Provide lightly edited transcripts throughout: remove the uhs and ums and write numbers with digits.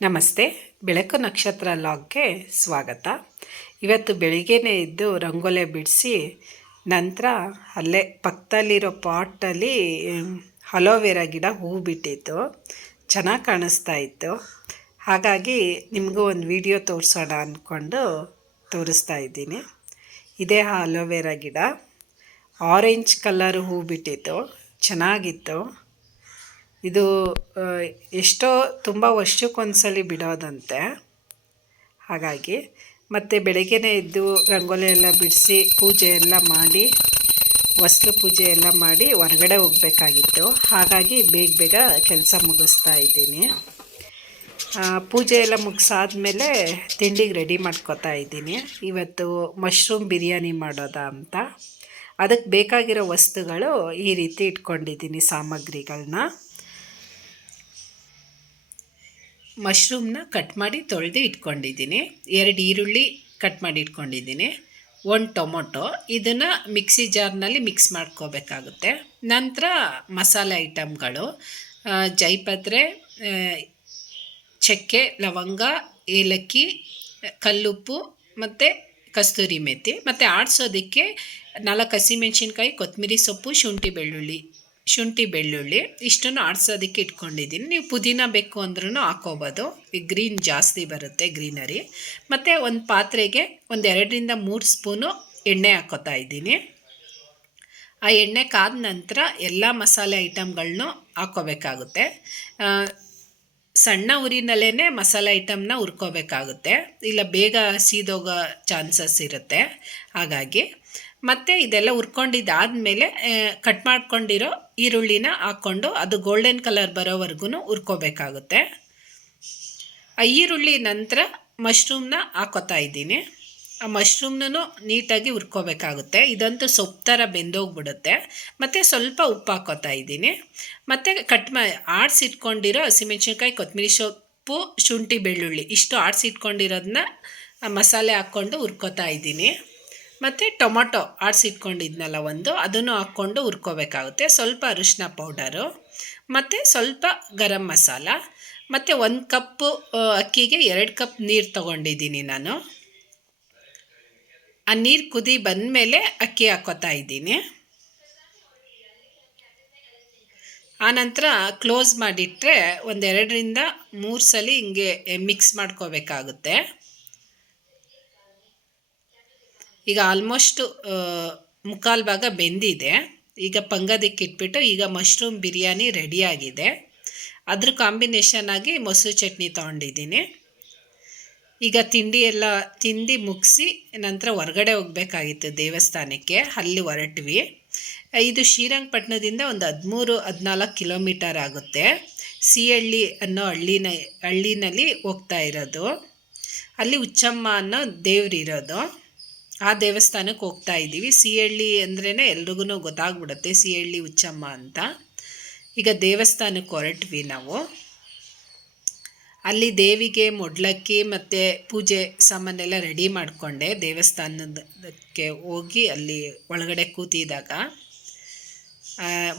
ನಮಸ್ತೆ. ಬೆಳಕು ನಕ್ಷತ್ರ ಲಾಗ್ಗೆ ಸ್ವಾಗತ. ಇವತ್ತು ಬೆಳಿಗ್ಗೆನೇ ಇದ್ದು ರಂಗೋಲೆ ಬಿಡಿಸಿ ನಂತರ ಅಲ್ಲೇ ಪಕ್ಕದಲ್ಲಿರೋ ಪಾಟಲ್ಲಿ ಅಲೋವೆರಾ ಗಿಡ ಹೂವು ಬಿಟ್ಟಿತ್ತು. ಚೆನ್ನಾಗಿ ಕಾಣಿಸ್ತಾ ಇತ್ತು. ಹಾಗಾಗಿ ನಿಮಗೂ ಒಂದು ವಿಡಿಯೋ ತೋರಿಸೋಣ ಅಂದ್ಕೊಂಡು ತೋರಿಸ್ತಾ ಇದ್ದೀನಿ. ಇದೇ ಆ ಅಲೋವೆರಾ ಗಿಡ. ಆರೆಂಜ್ ಕಲರ್ ಹೂವು ಬಿಟ್ಟಿತ್ತು, ಚೆನ್ನಾಗಿತ್ತು. ಇದು ಎಷ್ಟೋ ತುಂಬ ವರ್ಷಕ್ಕೊಂದ್ಸಲಿ ಬಿಡೋದಂತೆ. ಹಾಗಾಗಿ ಮತ್ತು ಬೆಳಗ್ಗೆನೇ ಎದ್ದು ರಂಗೋಲಿ ಎಲ್ಲ ಬಿಡಿಸಿ ಪೂಜೆ ಎಲ್ಲ ಮಾಡಿ ವಸ್ತು ಪೂಜೆ ಎಲ್ಲ ಮಾಡಿ ಹೊರಗಡೆ ಹೋಗಬೇಕಾಗಿತ್ತು. ಹಾಗಾಗಿ ಬೇಗ ಬೇಗ ಕೆಲಸ ಮುಗಿಸ್ತಾ ಇದ್ದೀನಿ. ಪೂಜೆ ಎಲ್ಲ ಮುಗಿಸಾದ್ಮೇಲೆ ತಿಂಡಿಗೆ ರೆಡಿ ಮಾಡ್ಕೋತಾ ಇದ್ದೀನಿ. ಇವತ್ತು ಮಶ್ರೂಮ್ ಬಿರಿಯಾನಿ ಮಾಡೋದಾ ಅಂತ. ಅದಕ್ಕೆ ಬೇಕಾಗಿರೋ ವಸ್ತುಗಳು ಈ ರೀತಿ ಇಟ್ಕೊಂಡಿದ್ದೀನಿ ಸಾಮಗ್ರಿಗಳನ್ನ. ಮಶ್ರೂಮ್ನ ಕಟ್ ಮಾಡಿ ತೊಳೆದು ಇಟ್ಕೊಂಡಿದ್ದೀನಿ. 2 ಈರುಳ್ಳಿ ಕಟ್ ಮಾಡಿ ಇಟ್ಕೊಂಡಿದ್ದೀನಿ. 1 ಟೊಮೊಟೊ. ಇದನ್ನು ಮಿಕ್ಸಿ ಜಾರ್ನಲ್ಲಿ ಮಿಕ್ಸ್ ಮಾಡ್ಕೋಬೇಕಾಗುತ್ತೆ. ನಂತರ ಮಸಾಲೆ ಐಟಮ್ಗಳು ಜೈಪತ್ರೆ, ಚಕ್ಕೆ, ಲವಂಗ, ಏಲಕ್ಕಿ, ಕಲ್ಲುಪ್ಪು ಮತ್ತು ಕಸ್ತೂರಿ ಮೆಥಿ, ಮತ್ತು ಆಡಿಸೋದಕ್ಕೆ 4 ಹಸಿಮೆಣ್ಸಿನ್ಕಾಯಿ, ಕೊತ್ತಂಬರಿ ಸೊಪ್ಪು, ಶುಂಠಿ ಬೆಳ್ಳುಳ್ಳಿ ಇಷ್ಟನ್ನು ಆಡಿಸೋದಕ್ಕೆ ಇಟ್ಕೊಂಡಿದ್ದೀನಿ. ನೀವು ಪುದೀನ ಬೇಕು ಅಂದ್ರೂ ಹಾಕೋಬೋದು. ಈ ಗ್ರೀನ್ ಜಾಸ್ತಿ ಬರುತ್ತೆ, ಗ್ರೀನರಿ. ಮತ್ತು ಒಂದು ಪಾತ್ರೆಗೆ 2ರಿಂದ 3 ಸ್ಪೂನು ಎಣ್ಣೆ ಹಾಕೋತಾ ಇದ್ದೀನಿ. ಆ ಎಣ್ಣೆ ಕಾದ ನಂತರ ಎಲ್ಲ ಮಸಾಲೆ ಐಟಮ್ಗಳನ್ನೂ ಹಾಕ್ಕೋಬೇಕಾಗುತ್ತೆ. ಸಣ್ಣ ಉರಿನಲ್ಲೇ ಮಸಾಲೆ ಐಟಮ್ನ ಹುರ್ಕೋಬೇಕಾಗುತ್ತೆ, ಇಲ್ಲ ಬೇಗ ಸೀದೋಗೋ ಚಾನ್ಸಸ್ ಇರುತ್ತೆ. ಹಾಗಾಗಿ ಮತ್ತು ಇದೆಲ್ಲ ಹುರ್ಕೊಂಡಿದ್ದಾದಮೇಲೆ ಕಟ್ ಮಾಡ್ಕೊಂಡಿರೋ ಈರುಳ್ಳಿನ ಹಾಕ್ಕೊಂಡು ಅದು ಗೋಲ್ಡನ್ ಕಲರ್ ಬರೋವರೆಗೂ ಹುರ್ಕೋಬೇಕಾಗುತ್ತೆ. ಆ ಈರುಳ್ಳಿ ನಂತರ ಮಶ್ರೂಮ್ನ ಹಾಕೋತಾ ಇದ್ದೀನಿ. ಆ ಮಶ್ರೂಮ್ನೂ ನೀಟಾಗಿ ಹುರ್ಕೋಬೇಕಾಗುತ್ತೆ. ಇದಂತೂ ಸೊಪ್ಪು ಥರ ಬೆಂದೋಗ್ಬಿಡುತ್ತೆ. ಮತ್ತು ಸ್ವಲ್ಪ ಉಪ್ಪು ಹಾಕೋತಾ ಇದ್ದೀನಿ. ಮತ್ತು ಆಡಿಸಿಟ್ಕೊಂಡಿರೋ ಹಸಿಮೆಣ್ಸಿನ್ಕಾಯಿ, ಕೊತ್ತಂಬರಿ ಸೊಪ್ಪು, ಶುಂಠಿ ಬೆಳ್ಳುಳ್ಳಿ ಇಷ್ಟು ಆಡಿಸಿಟ್ಕೊಂಡಿರೋದನ್ನ ಮಸಾಲೆ ಹಾಕ್ಕೊಂಡು ಹುರ್ಕೋತಾ ಇದ್ದೀನಿ. ಮತ್ತು ಟೊಮೊಟೊ ಆಡಿಸಿಟ್ಕೊಂಡಿದ್ನಲ್ಲ ಅದನ್ನು ಹಾಕ್ಕೊಂಡು ಹುರ್ಕೋಬೇಕಾಗುತ್ತೆ. ಸ್ವಲ್ಪ ಅರಿಶಿನ ಪೌಡರು ಮತ್ತು ಸ್ವಲ್ಪ ಗರಂ ಮಸಾಲ ಮತ್ತು 1 ಕಪ್ಪು ಅಕ್ಕಿಗೆ 2 ಕಪ್ ನೀರು ತೊಗೊಂಡಿದ್ದೀನಿ ನಾನು. ಆ ನೀರು ಕುದಿ ಬಂದಮೇಲೆ ಅಕ್ಕಿ ಹಾಕ್ಕೋತಾ ಇದ್ದೀನಿ. ಆನಂತರ ಕ್ಲೋಸ್ ಮಾಡಿಟ್ರೆ 2ರಿಂದ 3 ಸಲ ಹಿಂಗೆ ಮಿಕ್ಸ್ ಮಾಡ್ಕೋಬೇಕಾಗುತ್ತೆ. ಈಗ ಆಲ್ಮೋಸ್ಟು ಮುಕ್ಕಾಲು ಭಾಗ ಬೆಂದಿದೆ. ಈಗ ಪಂಗದಕ್ಕೆ ಇಟ್ಬಿಟ್ಟು ಈಗ ಮಶ್ರೂಮ್ ಬಿರಿಯಾನಿ ರೆಡಿಯಾಗಿದೆ. ಅದ್ರ ಕಾಂಬಿನೇಷನ್ ಆಗಿ ಮೊಸರು ಚಟ್ನಿ ತೊಗೊಂಡಿದ್ದೀನಿ. ಈಗ ತಿಂಡಿ ಎಲ್ಲ ತಿಂದು ಮುಗಿಸಿ ನಂತರ ಹೊರಗಡೆ ಹೋಗಬೇಕಾಗಿತ್ತು ದೇವಸ್ಥಾನಕ್ಕೆ. ಅಲ್ಲಿ ಹೊರಟ್ವಿ. ಇದು ಶ್ರೀರಂಗಪಟ್ಟಣದಿಂದ ಒಂದು 13-14 ಕಿಲೋಮೀಟರ್ ಆಗುತ್ತೆ. ಸಿಹಳ್ಳಿ ಅನ್ನೋ ಹಳ್ಳಿನಲ್ಲಿ ಹೋಗ್ತಾ ಇರೋದು. ಅಲ್ಲಿ ಹುಚ್ಚಮ್ಮ ಅನ್ನೋ ದೇವ್ರಿರೋದು. ಆ ದೇವಸ್ಥಾನಕ್ಕೆ ಹೋಗ್ತಾ ಇದ್ದೀವಿ. ಸಿಹಳ್ಳಿ ಅಂದ್ರೇ ಎಲ್ರಿಗೂ ಗೊತ್ತಾಗ್ಬಿಡುತ್ತೆ, ಸಿಹಳ್ಳಿ ಹುಚ್ಚಮ್ಮ ಅಂತ. ಈಗ ದೇವಸ್ಥಾನಕ್ಕೆ ಹೊರಟ್ವಿ ನಾವು. ಅಲ್ಲಿ ದೇವಿಗೆ ಮೊಡ್ಲಕ್ಕಿ ಮತ್ತು ಪೂಜೆ ಸಾಮಾನೆಲ್ಲ ರೆಡಿ ಮಾಡಿಕೊಂಡೆ. ದೇವಸ್ಥಾನದಕ್ಕೆ ಹೋಗಿ ಅಲ್ಲಿ ಒಳಗಡೆ ಕೂತಿದ್ದಾಗ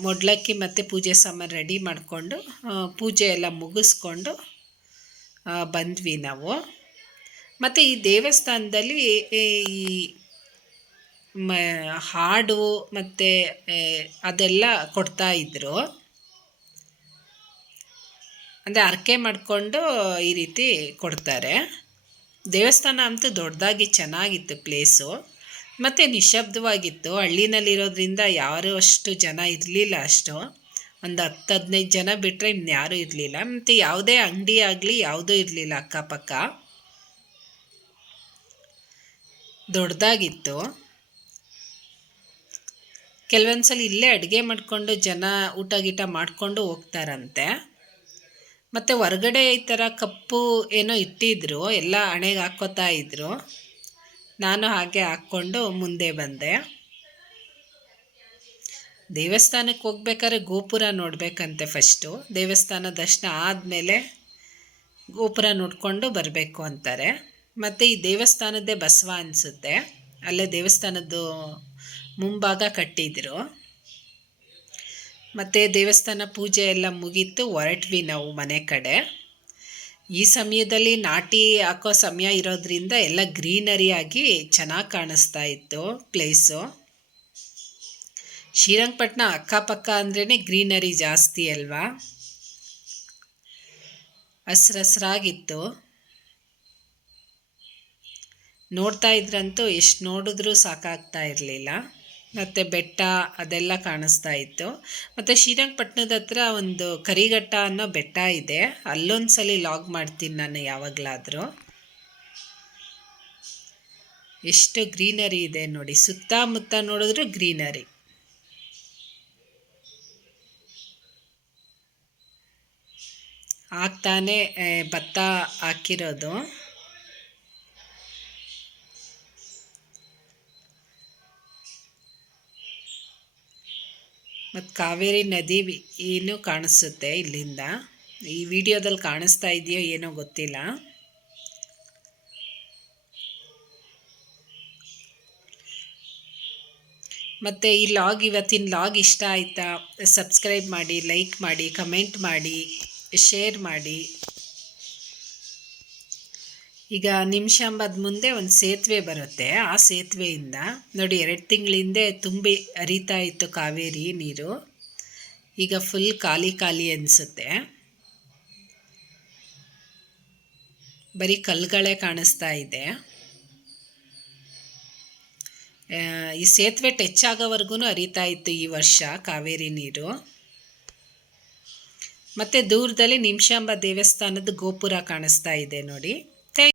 ಮೊಡ್ಲಕ್ಕಿ ಮತ್ತು ಪೂಜೆ ಸಾಮಾನು ರೆಡಿ ಮಾಡಿಕೊಂಡು ಪೂಜೆ ಎಲ್ಲ ಮುಗಿಸ್ಕೊಂಡು ಬಂದ್ವಿ ನಾವು. ಮತ್ತು ಈ ದೇವಸ್ಥಾನದಲ್ಲಿ ಈ ಹಾಡು ಮತ್ತು ಅದೆಲ್ಲ ಕೊಡ್ತಾಯಿದ್ರು. ಅಂದರೆ ಹರಕೆ ಮಾಡಿಕೊಂಡು ಈ ರೀತಿ ಕೊಡ್ತಾರೆ. ದೇವಸ್ಥಾನ ಅಂತೂ ದೊಡ್ಡದಾಗಿ ಚೆನ್ನಾಗಿತ್ತು ಪ್ಲೇಸು. ಮತ್ತು ನಿಶಬ್ದವಾಗಿತ್ತು. ಹಳ್ಳಿನಲ್ಲಿರೋದ್ರಿಂದ ಯಾರೂ ಅಷ್ಟು ಜನ ಇರಲಿಲ್ಲ. ಅಷ್ಟು ಒಂದು 10-15 ಜನ ಬಿಟ್ಟರೆ ಇನ್ಯಾರೂ ಇರಲಿಲ್ಲ. ಮತ್ತು ಯಾವುದೇ ಅಂಗಡಿ ಆಗಲಿ ಯಾವುದೂ ಇರಲಿಲ್ಲ ಅಕ್ಕಪಕ್ಕ. ದೊಡ್ಡದಾಗಿತ್ತು. ಕೆಲವೊಂದು ಸಲ ಇಲ್ಲೇ ಅಡುಗೆ ಮಾಡಿಕೊಂಡು ಜನ ಊಟ ಗೀಟ ಮಾಡಿಕೊಂಡು ಹೋಗ್ತಾರಂತೆ. ಮತ್ತು ಹೊರಗಡೆ ಈ ಥರ ಕಪ್ಪು ಏನೋ ಇಟ್ಟಿದ್ರು, ಎಲ್ಲ ಹಣೆಗೆ ಹಾಕ್ಕೋತಾ ಇದ್ರು. ನಾನು ಹಾಗೆ ಹಾಕ್ಕೊಂಡು ಮುಂದೆ ಬಂದೆ. ದೇವಸ್ಥಾನಕ್ಕೆ ಹೋಗ್ಬೇಕಾದ್ರೆ ಗೋಪುರ ನೋಡಬೇಕಂತೆ ಫಸ್ಟು. ದೇವಸ್ಥಾನ ದರ್ಶನ ಆದಮೇಲೆ ಗೋಪುರ ನೋಡಿಕೊಂಡು ಬರಬೇಕು ಅಂತಾರೆ. ಮತ್ತು ಈ ದೇವಸ್ಥಾನದ್ದೇ ಬಸವ ಅನಿಸುತ್ತೆ. ಅಲ್ಲೇ ದೇವಸ್ಥಾನದ್ದು ಮುಂಭಾಗ ಕಟ್ಟಿದ್ರು. ಮತ್ತು ದೇವಸ್ಥಾನ ಪೂಜೆ ಎಲ್ಲ ಮುಗೀತು, ಹೊರಟ್ವಿ ನಾವು ಮನೆ ಕಡೆ. ಈ ಸಮಯದಲ್ಲಿ ನಾಟಿ ಹಾಕೋ ಸಮಯ ಇರೋದ್ರಿಂದ ಎಲ್ಲ ಗ್ರೀನರಿ ಆಗಿ ಚೆನ್ನಾಗಿ ಕಾಣಿಸ್ತಾ ಇತ್ತು ಪ್ಲೇಸು. ಶ್ರೀರಂಗಪಟ್ಟಣ ಅಕ್ಕಪಕ್ಕ ಅಂದ್ರೇ ಗ್ರೀನರಿ ಜಾಸ್ತಿ ಅಲ್ವಾ, ಹಸ್ರಾಗಿತ್ತು. ನೋಡ್ತಾ ಇದ್ರಂತೂ ಎಷ್ಟು ನೋಡಿದ್ರೂ ಸಾಕಾಗ್ತಾ ಇರಲಿಲ್ಲ. ಮತ್ತು ಬೆಟ್ಟ ಅದೆಲ್ಲ ಕಾಣಿಸ್ತಾ ಇತ್ತು. ಮತ್ತು ಶ್ರೀರಂಗಪಟ್ಟಣದ ಹತ್ರ ಒಂದು ಕರಿಘಟ್ಟ ಅನ್ನೋ ಬೆಟ್ಟ ಇದೆ, ಅಲ್ಲೊಂದು ಸಲ ಲಾಗ್ ಮಾಡ್ತೀನಿ ನಾನು ಯಾವಾಗಲಾದರೂ. ಎಷ್ಟು ಗ್ರೀನರಿ ಇದೆ ನೋಡಿ, ಸುತ್ತಮುತ್ತ ನೋಡಿದ್ರು ಗ್ರೀನರಿ. ಆಗ್ತಾನೆ ಭತ್ತ ಹಾಕಿರೋದು. ಮತ್ತು ಕಾವೇರಿ ನದಿ ಏನು ಕಾಣಿಸುತ್ತೆ ಇಲ್ಲಿಂದ. ಈ ವಿಡಿಯೋದಲ್ಲಿ ಕಾಣಿಸ್ತಾ ಇದೆಯೋ ಏನೋ ಗೊತ್ತಿಲ್ಲ. ಮತ್ತು ಈ ಇವತ್ತಿನ ಲಾಗ್ ಇಷ್ಟ ಆಯಿತಾ? ಸಬ್ಸ್ಕ್ರೈಬ್ ಮಾಡಿ, ಲೈಕ್ ಮಾಡಿ, ಕಮೆಂಟ್ ಮಾಡಿ, ಶೇರ್ ಮಾಡಿ. ಈಗ ನಿಮಿಷಾಂಬದ ಮುಂದೆ ಒಂದು ಸೇತುವೆ ಬರುತ್ತೆ, ಆ ಸೇತುವೆಯಿಂದ ನೋಡಿ 2 ತಿಂಗಳ ಹಿಂದೆ ತುಂಬಿ ಹರಿತಾ ಇತ್ತು ಕಾವೇರಿ ನೀರು. ಈಗ ಫುಲ್ ಖಾಲಿ ಅನಿಸುತ್ತೆ, ಬರೀ ಕಲ್ಲುಗಳೇ ಕಾಣಿಸ್ತಾ ಇದೆ. ಈ ಸೇತುವೆ ಟಚ್ ಆಗೋವರೆಗೂ ಹರಿತಾ ಇತ್ತು ಈ ವರ್ಷ ಕಾವೇರಿ ನೀರು. ಮತ್ತು ದೂರದಲ್ಲಿ ನಿಮಿಷಾಂಬ ದೇವಸ್ಥಾನದ ಗೋಪುರ ಕಾಣಿಸ್ತಾ ಇದೆ ನೋಡಿ.